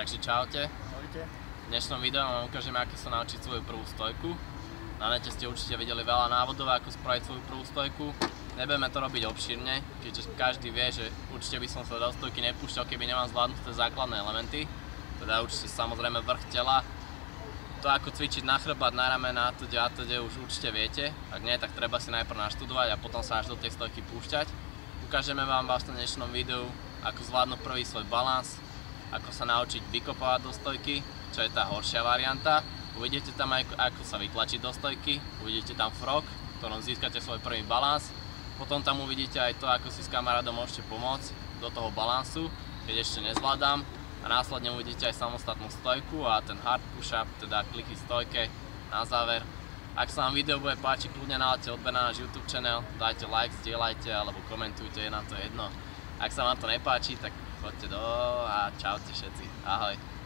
Takže čaute. Ahojte. V dnešnom videu vám ukážeme, ako sa naučiť svoju prvú stojku. Na nete ste určite videli veľa návodov, ako spraviť svoju prvú stojku. Nebudeme to robiť obšírne, keďže každý vie, že určite by som sa do stojky nepúšťal, keby nemám zvládnuté základné elementy. Teda určite samozrejme vrch tela. To, ako cvičiť na chrbát, na ramena, atď už určite viete. Ak nie, tak treba si najprv naštudovať a potom sa až do tej stojky púšťať. Ukážeme vám v dnešnom videu, ako zvládnuť prvý svoj balans, ako sa naučiť vykopávať do stojky, čo je tá horšia varianta. Uvidíte tam aj, ako sa vytlačiť do stojky, uvidíte tam frog, v ktorom získate svoj prvý balans. Potom tam uvidíte aj to, ako si s kamarádom môžete pomôcť do toho balansu, keď ešte nezvládam. A následne uvidíte aj samostatnú stojku a ten hard push-up, teda kliky stojke na záver. Ak sa vám video bude páčiť, kľudne nalaďte odber na náš YouTube channel, dajte like, zdieľajte alebo komentujte, je nám to jedno. Ak sa vám to nepáči, tak choďte do a čaute všetci. Ahoj.